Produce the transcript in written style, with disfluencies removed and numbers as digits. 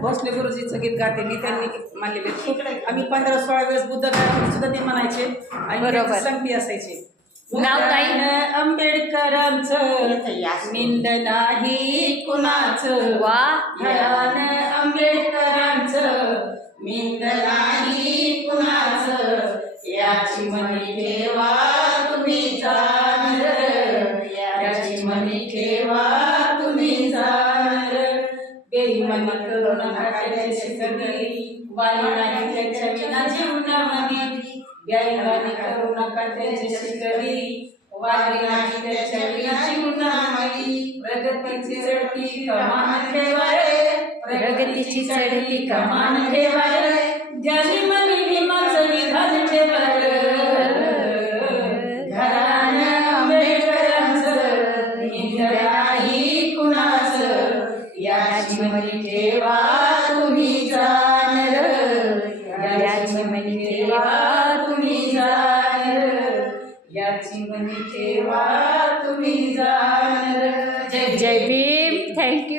भोसले गुरुजीचं गीत गाते मी, त्यांनी मानलेले. आम्ही 15-16 वेळेस बुद्ध गायत्री सुद्धा ते म्हणायचे आणि संगती असायचे. नाव काय? आंबेडकरांचं निंद नाही कुणाचं, वा. आंबेडकरांचं निंद नाही कुणाचं, याची मनी ठेवा तुम्ही जाण, याची मनी ठेवा तुम्ही जाण. बेईमानी करू नका त्याच्याशी कधी, वाली नाही त्याच्या विना जीवनामध्ये. बेईमानी करू नका त्याच्याशी कधी, वाली नाही त्याच्या विना जीवनामध्ये. प्रगतीची चढती कमान ठेवा रे, प्रगतीची चढती कमान ठेवा रे, ज्याची मनी भीमाचं विधान ठेवा रे. घरानं आंबेडकरांचं निंद नाही कुणाचं, याची मनी ठेवा तुम्ही जाण, याची मनी ठेवा तुम्ही जाण, याची मनी ठेवा तुम्ही जाण. जय भीम. थँक्यू.